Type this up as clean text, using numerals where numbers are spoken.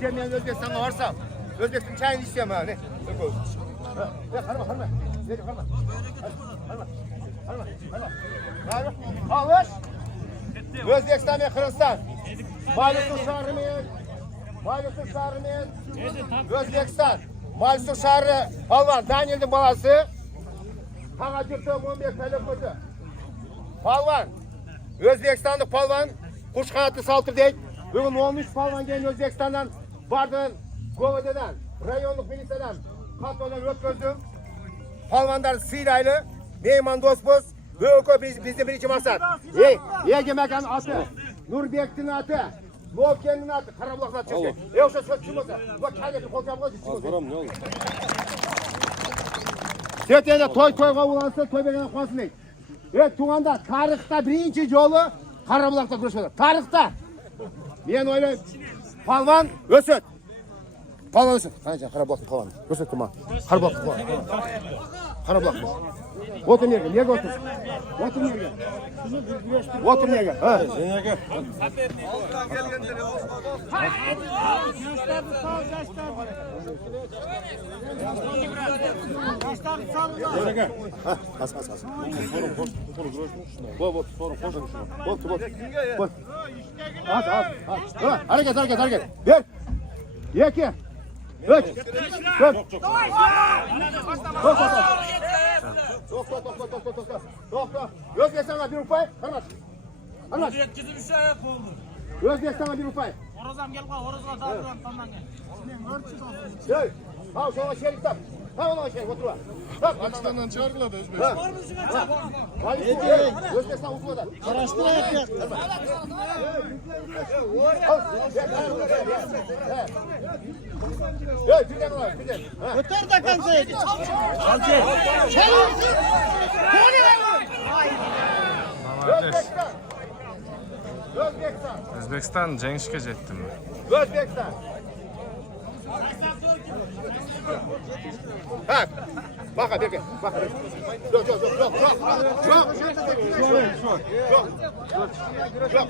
Sen ben Özbekistan'a varsam. Özbekistan çayını isteyeyim ha. Ne? Harma. Ne harma? Harma. Alış. Özbekistan ve Kırgızistan. Malisuk şehri mi? Malisuk şehri mi? Özbekistan. Malisuk şehri Palvan. Daniel'in balası. Hagacık'ta 15 pelek koydu. Palvan. Özbekistanlık palvan. Kuş kanatlı saltır değil. Bugün 13 palvan gelin Özbekistan'dan. Bardın, Govade'den, rayonluk miliseden, katlodan öpüldüm. Palvanlar Siraylı, Neyman Dostbuz, ve o bizde birinci maksat. Yegemekan atı, Nurbek'tin atı, Lovken'in atı, Karabulak'ın atı çıktı. Yoksa söz çıkmasa, bu kendisi kolçamına çıkmasa. Azbaram ne oldu? Sötende toyga ulansa, toy begene koyasın değil. Evet, Tuğan'da tarihte birinci yolu Karabulak'ta kuruşmadı. Tarihte. Ben öyle palvan, Ösöt. Palvan Ösöt. Hayır, Karabulak'ın palvanı. Ösöt kuma. Karabulak'ın palvanı. Karabulak'ın. Otur nereye otur? Otur nereye? Otur nereye? Ha. Nereye? Nereye? Az. Bol. Az. Hareket. Bir. İki. Üç. Dört. Doktor. Özbekistan'a bir rupay. Anlat. Yetkili bir şey ayak oldu. Özbekistan'a bir rupay. Horozam gel koy, horozla dağıtıran tamam gel. Gel. Ha sonra şerif tak. Ha ona şerif otur. Tak. Pakistan'dan çağırdılar Özbekistan. Özbekistan okumadı. Araştır ayak ya. Gel birden var birden. Öter de kansaydı. Özbekistan. Özbekistan jengishga jetdimi? Özbekistan. Bak. Bak bir. Bak. Yok.